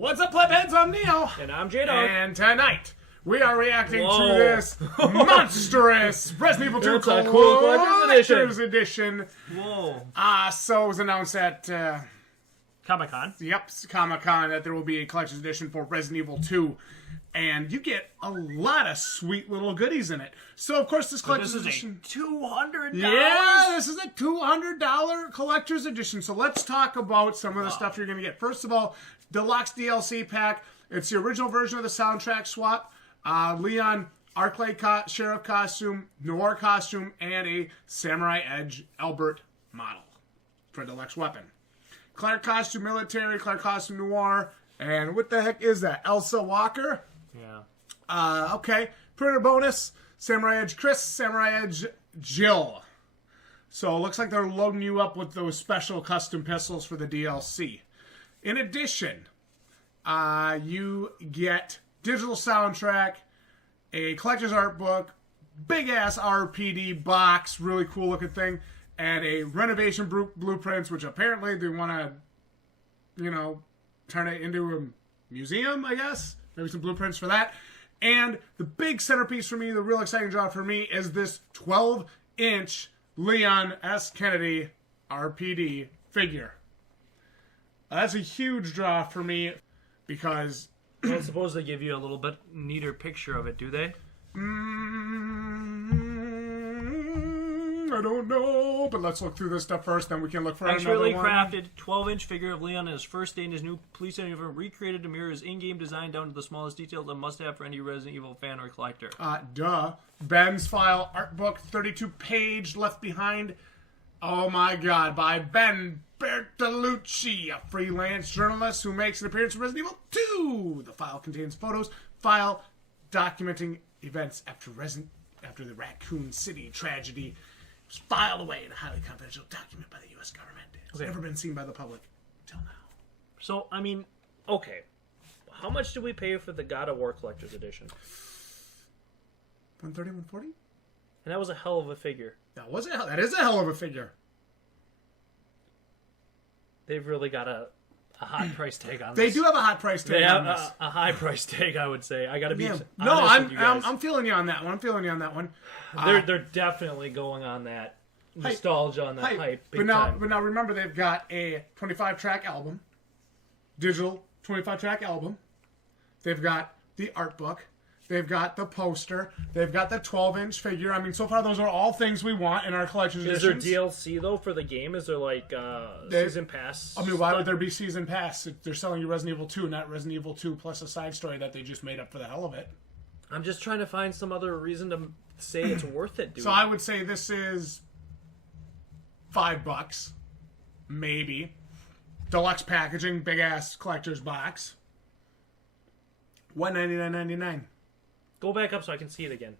What's up, Plebheads? I'm Neo. And I'm Jdog. And tonight, we are reacting to this monstrous Resident Evil 2 Collector's Edition. Whoa. So it was announced at... Comic-Con. Yep, Comic-Con, that there will be a Collector's Edition for Resident Evil 2. And you get a lot of sweet little goodies in it. So, of course, this Collector's Edition... This is a $200? Yeah, this is a $200 Collector's Edition. So let's talk about some of the stuff you're going to get. First of all, Deluxe DLC Pack. It's the original version of the soundtrack swap. Leon Arclight Sheriff costume, Noir costume, and a Samurai Edge Albert model for Deluxe Weapon. Clark costume Military, Clark costume Noir, and what the heck is that? Elsa Walker? Yeah. Okay. Printer bonus, Samurai Edge Chris, Samurai Edge Jill. So it looks like they're loading you up with those special custom pistols for the DLC. In addition, you get digital soundtrack, a collector's art book, big-ass RPD box, really cool-looking thing, and a renovation blueprints, which apparently they want to, you know, turn it into a museum, I guess. Maybe some blueprints for that. And the big centerpiece for me, the real exciting draw for me, is this 12-inch Leon S. Kennedy RPD figure. That's a huge draw for me because... Well, suppose they give you a little bit neater picture of it, do they? I don't know, but let's look through this stuff first, then we can look for Expertly another one. crafted 12-inch figure of Leon in his first day in his new police uniform, recreated to mirror his in-game design down to the smallest details, a must-have for any Resident Evil fan or collector. Ben's File art book, 32-page, Left Behind. Oh my god, by Ben Bertolucci, a freelance journalist who makes an appearance in Resident Evil 2. The file contains photos, file documenting events after the Raccoon City tragedy was filed away in a highly confidential document by the U.S. government. It's never been seen by the public until now. So, I mean, okay. How much did we pay for the God of War Collector's Edition? $130, $140? And that was a hell of a figure. That is a hell of a figure. They've really got a hot price tag on this. They do have a hot price tag on this. A high price tag, I would say. I got to be honest No, with you guys. I'm feeling you on that one. They're definitely going on that nostalgia, on that hype. Big time. But now remember, they've got a 25-track album, digital 25-track album. They've got the art book. They've got the poster. They've got the 12-inch figure. I mean, so far, those are all things we want in our collector's editions. Is there DLC, though, for the game? Is there, like, Season Pass? I mean, why would there be Season Pass? They're selling you Resident Evil 2, not Resident Evil 2 plus a side story that they just made up for the hell of it. I'm just trying to find some other reason to say it's worth it, dude. So I would say this is $5, maybe. Deluxe packaging, big-ass collector's box. $199.99. Go back up so I can see it again.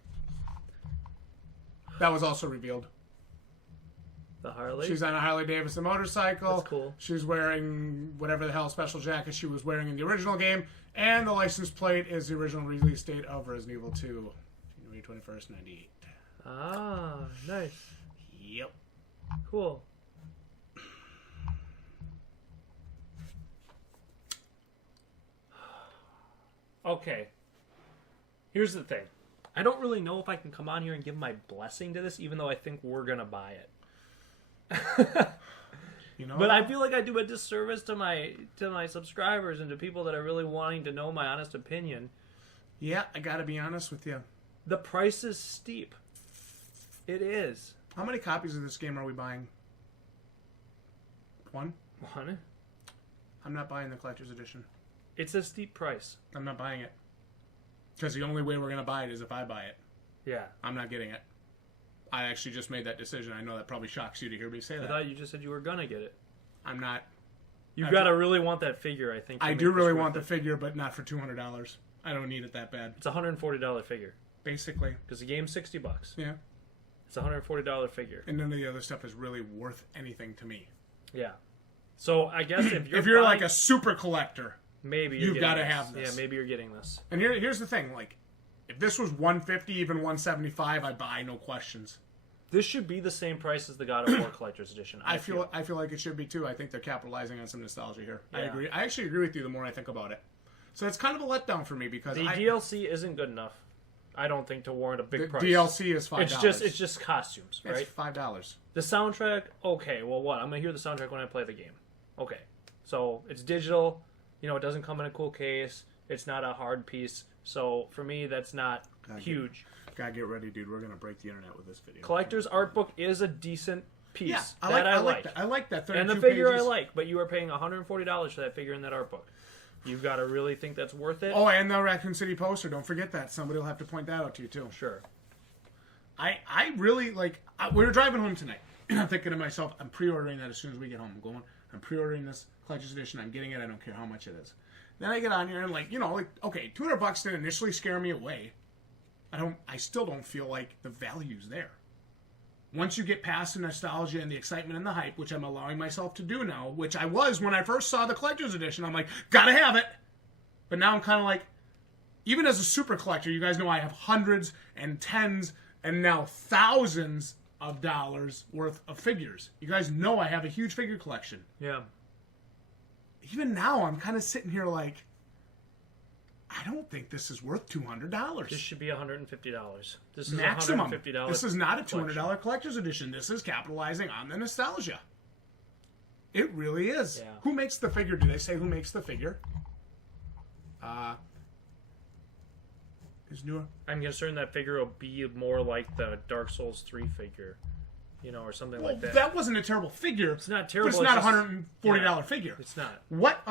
That was also revealed. The Harley? She's on a Harley-Davidson motorcycle. That's cool. She's wearing whatever the hell special jacket she was wearing in the original game. And the license plate is the original release date of Resident Evil 2. January 21st, 98. Ah, nice. Yep. Cool. Okay. Here's the thing. I don't really know if I can come on here and give my blessing to this, even though I think we're going to buy it. You know, but I feel like I do a disservice to my subscribers and to people that are really wanting to know my honest opinion. Yeah, I gotta be honest with you. The price is steep. It is. How many copies of this game are we buying? One? One? I'm not buying the collector's edition. It's a steep price. I'm not buying it. Because the only way we're going to buy it is if I buy it. Yeah. I'm not getting it. I actually just made that decision. I know that probably shocks you to hear me say that. I thought you just said you were going to get it. I'm not. You've got to really want that figure, I think. I do really want the figure, but not for $200. I don't need it that bad. It's a $140 figure. Basically. Because the game's $60. Yeah. It's a $140 figure. And none of the other stuff is really worth anything to me. Yeah. So I guess if you're like a super collector, maybe you've got to have this. Yeah, maybe you're getting this. And here's the thing, like, if this was $150, even $175, I'd buy, no questions. This should be the same price as the God of War Collector's Edition. I feel like it should be too. I think they're capitalizing on some nostalgia here. Yeah. I agree. I actually agree with you the more I think about it. So it's kind of a letdown for me because the DLC isn't good enough. I don't think to warrant a big price. DLC is $5. It's just costumes, right? It's $5. The soundtrack, okay. Well, what? I'm gonna hear the soundtrack when I play the game. Okay, so it's digital. You know, it doesn't come in a cool case. It's not a hard piece. So for me, that's not huge. Gotta get ready, dude. We're gonna break the internet with this video. Collector's art book is a decent piece. Yeah, I like. I like that. And the figure I like, but you are paying $140 for that figure in that art book. You've got to really think that's worth it. Oh, and the Raccoon City poster. Don't forget that. Somebody will have to point that out to you too. Sure. I really like. We were driving home tonight, and I'm thinking to myself, I'm pre-ordering that as soon as we get home. I'm pre-ordering this collector's edition. I'm getting it. I don't care how much it is. Then I get on here and okay, $200 didn't initially scare me away. I still don't feel like the value's there. Once you get past the nostalgia and the excitement and the hype, which I'm allowing myself to do now, which I was when I first saw the collector's edition, I'm like, gotta have it. But now I'm kind of like, even as a super collector, you guys know I have hundreds and tens and now thousands of dollars worth of figures. You guys know I have a huge figure collection. Yeah. Even now, I'm kind of sitting here like, I don't think this is worth $200. This should be $150. This is maximum. $150. This is not a $200 collector's edition. This is capitalizing on the nostalgia. It really is. Yeah. Who makes the figure? Do they say who makes the figure? Is newer. I'm concerned that figure will be more like the Dark Souls 3 figure, or something like that. That wasn't a terrible figure. It's not terrible. But it's not a $140 figure. It's not. What?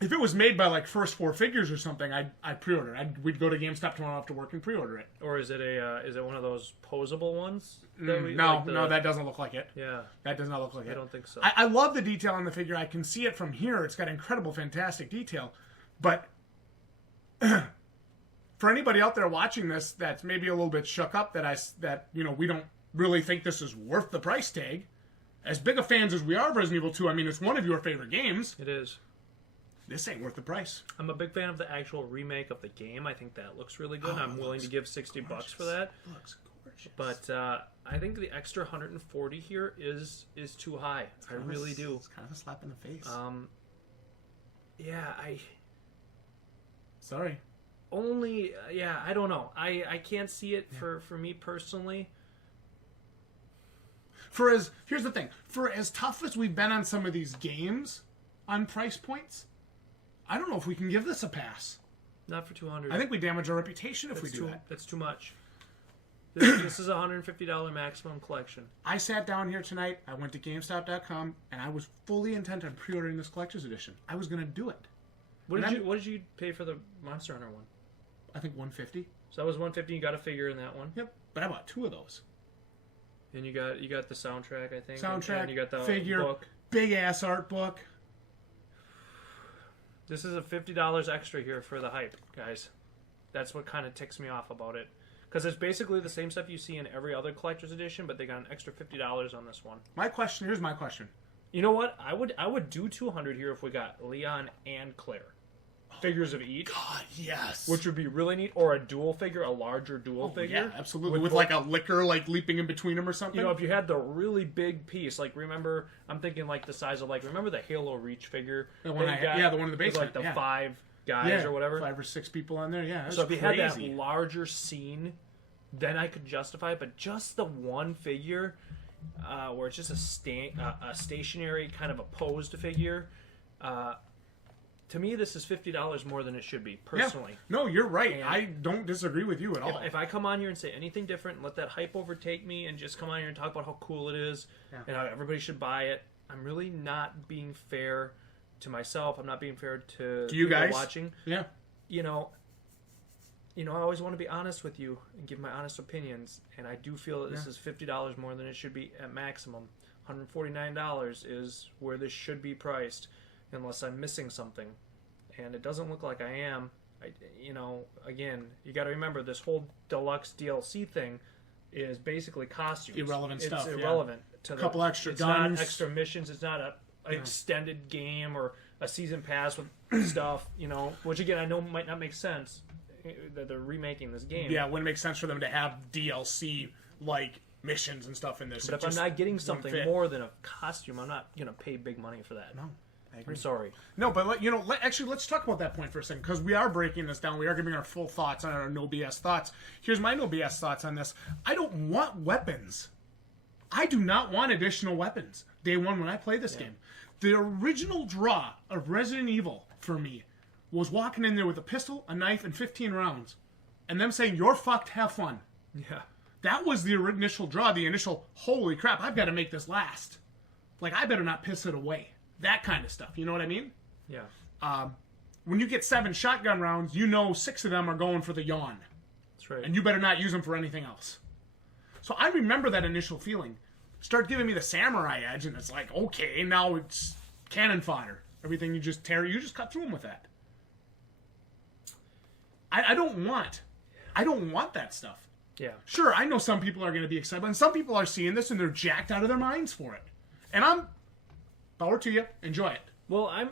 If it was made by like First Four Figures or something, I'd pre-order it. We'd go to GameStop tomorrow after work and pre-order it. Or is it one of those posable ones? No, that doesn't look like it. Yeah, that does not look like it. I don't think so. I love the detail on the figure. I can see it from here. It's got incredible, fantastic detail. But for anybody out there watching this, that's maybe a little bit shook up that we don't really think this is worth the price tag. As big of fans as we are of Resident Evil 2, I mean, it's one of your favorite games. It is. This ain't worth the price. I'm a big fan of the actual remake of the game. I think that looks really good. I'm willing to give $60 for that. It looks gorgeous. But I think the extra 140 here is too high. I really do. It's kind of a slap in the face. Sorry. I don't know. I can't see it for me personally. Here's the thing. For as tough as we've been on some of these games on price points, I don't know if we can give this a pass. Not for 200. I think we damage our reputation if we do that. That's too much. This is a $150 maximum collection. I sat down here tonight. I went to GameStop.com, and I was fully intent on pre-ordering this collector's edition. I was going to do it. What did you pay for the Monster Hunter one? I think $150. So that was $150. You got a figure in that one. Yep, but I bought two of those. And you got the soundtrack, I think. Soundtrack, and you got the figure, book. Big ass art book. This is a $50 extra here for the hype, guys. That's what kind of ticks me off about it. Because it's basically the same stuff you see in every other collector's edition, but they got an extra $50 on this one. Here's my question. You know what? I would do 200 here if we got Leon and Claire. Figures of each. God, yes. Which would be really neat. Or a dual figure, a larger dual figure. Yeah, absolutely. With like a licker leaping in between them or something. If you had the really big piece, remember, I'm thinking the size of remember the Halo Reach figure? The one the one in the basement. With 5 guys or whatever. 5 or 6 people on there, yeah. So if you had that larger scene, then I could justify it. But just the one figure, where it's just a stationary kind of a posed figure, to me, this is $50 more than it should be, personally. Yeah. No, you're right. And I don't disagree with you at all. If I come on here and say anything different and let that hype overtake me and just come on here and talk about how cool it is and how everybody should buy it, I'm really not being fair to myself. I'm not being fair to you people guys watching. Yeah. I always want to be honest with you and give my honest opinions, and I do feel that this is $50 more than it should be at maximum. $149 is where this should be priced, unless I'm missing something, and it doesn't look like I am. Again, you got to remember this whole deluxe DLC thing is basically costumes. Irrelevant stuff. It's irrelevant to a couple extra it's guns. Not extra missions. It's not an extended game or a season pass with stuff. Which again I know might not make sense that they're remaking this game. Yeah, it wouldn't make sense for them to have DLC missions and stuff in this. But if I'm not getting something more than a costume, I'm not going to pay big money for that. No. I agree. I'm sorry. No, but actually, let's talk about that point for a second, because we are breaking this down. We are giving our full thoughts on our no BS thoughts. Here's my no BS thoughts on this. I don't want weapons. I do not want additional weapons. Day one when I played this game, the original draw of Resident Evil for me was walking in there with a pistol, a knife, and 15 rounds, and them saying, "You're fucked. Have fun." Yeah. That was the initial draw. The initial, holy crap! I've got to make this last. Like, I better not piss it away. That kind of stuff. You know what I mean? Yeah. When you get 7 shotgun rounds, you know 6 of them are going for the yawn. That's right. And you better not use them for anything else. So I remember that initial feeling. Start giving me the samurai edge, and it's like, okay, now it's cannon fodder. Everything you just cut through them with that. I don't want that stuff. Yeah. Sure, I know some people are going to be excited, and some people are seeing this and they're jacked out of their minds for it. And power to you, enjoy it. Well, I'm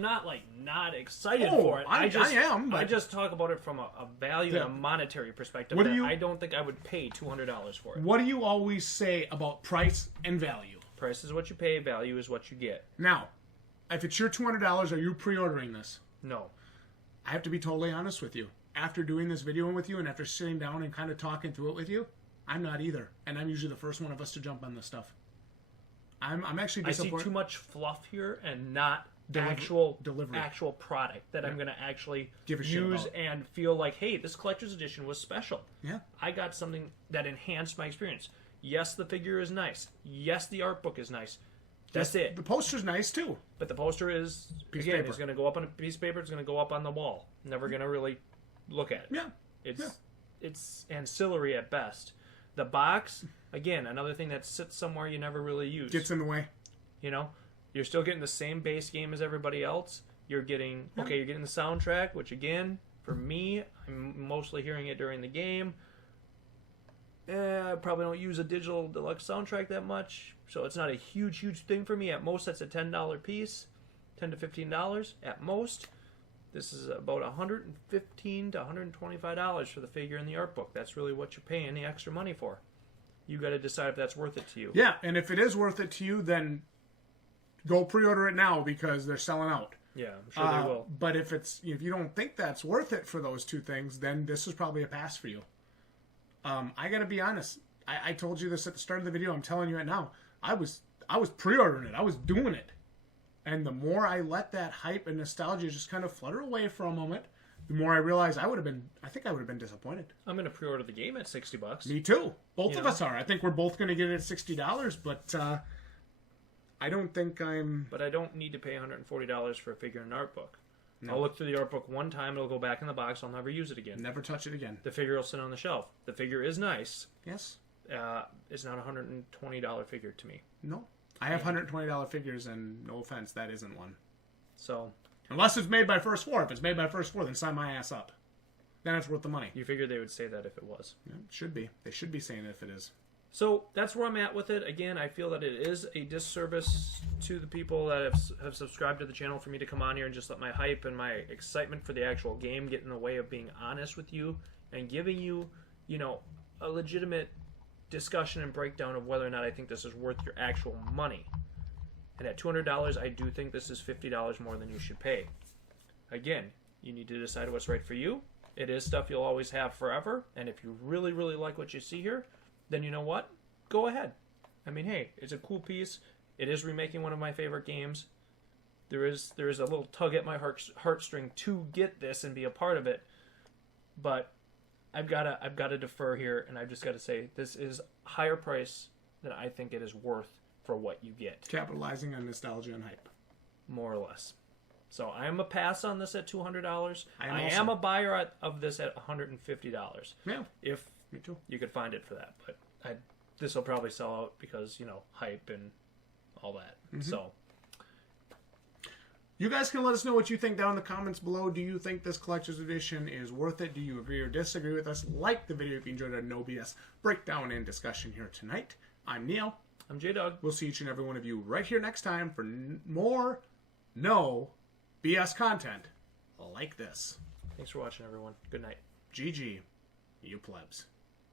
not like not excited for it. I am. But I just talk about it from a value and a monetary perspective. I don't think I would pay $200 for it. What do you always say about price and value? Price is what you pay. Value is what you get. Now, if it's your $200, are you pre-ordering this? No. I have to be totally honest with you. After doing this video with you and after sitting down and kind of talking through it with you, I'm not either. And I'm usually the first one of us to jump on this stuff. I'm actually disappointed. I see too much fluff here and not actual product that I'm going to actually use and feel like, hey, this collector's edition was special. Yeah. I got something that enhanced my experience. Yes, the figure is nice. Yes, the art book is nice. That's it. The poster's nice, too. But the poster is, it's going to go up on a piece of paper. It's going to go up on the wall. Never going to really look at it. Yeah. It's ancillary at best. The box, again, another thing that sits somewhere you never really use. Gets in the way. You know? You're still getting the same base game as everybody else. You're getting, you're getting the soundtrack, which again, for me, I'm mostly hearing it during the game. I probably don't use a digital deluxe soundtrack that much, so it's not a huge thing for me. At most, that's a $10 piece, $10 to $15 at most. This is about $115 to $125 for the figure and the art book. That's really what you're paying the extra money for. You got to decide if that's worth it to you. Yeah, and if it is worth it to you, then go pre-order it now because they're selling out. Yeah, I'm sure they will. But if you don't think that's worth it for those two things, then this is probably a pass for you. I got to be honest. I told you this at the start of the video. I'm telling you it now. I was pre-ordering it. I was doing it. And the more I let that hype and nostalgia just kind of flutter away for a moment, the more I realized I think I would have been disappointed. I'm going to pre-order the game at $60. Me too. Both of us are. I think we're both going to get it at $60, but I don't think I'm... But I don't need to pay $140 for a figure and art book. No. I'll look through the art book one time, it'll go back in the box, I'll never use it again. Never touch it again. The figure will sit on the shelf. The figure is nice. Yes. It's not a $120 figure to me. No. I have $120 figures, and no offense, that isn't one. So, unless it's made by First Four. If it's made by First Four, then sign my ass up. Then it's worth the money. You figured they would say that if it was. Yeah, it should be. They should be saying it if it is. So, that's where I'm at with it. Again, I feel that it is a disservice to the people that have subscribed to the channel for me to come on here and just let my hype and my excitement for the actual game get in the way of being honest with you and giving you, a legitimate discussion and breakdown of whether or not I think this is worth your actual money. And at $200, I do think this is $50 more than you should pay. Again, you need to decide what's right for you. It is stuff you'll always have forever, and if you really, really like what you see here, then you know what? Go ahead. I mean, hey, it's a cool piece. It is remaking one of my favorite games. There is a little tug at my heartstring to get this and be a part of it, but I've got to defer here, and I've just got to say this is a higher price than I think it is worth for what you get. Capitalizing on nostalgia and hype, more or less. So I am a pass on this at $200. I am a buyer of this at $150. Yeah, if me too. You could find it for that, but this will probably sell out because hype and all that. Mm-hmm. So. You guys can let us know what you think down in the comments below. Do you think this collector's edition is worth it? Do you agree or disagree with us? Like the video if you enjoyed our no BS breakdown and discussion here tonight. I'm Neo. I'm Jdog. We'll see each and every one of you right here next time for more no BS content like this. Thanks for watching, everyone. Good night. GG, you plebs.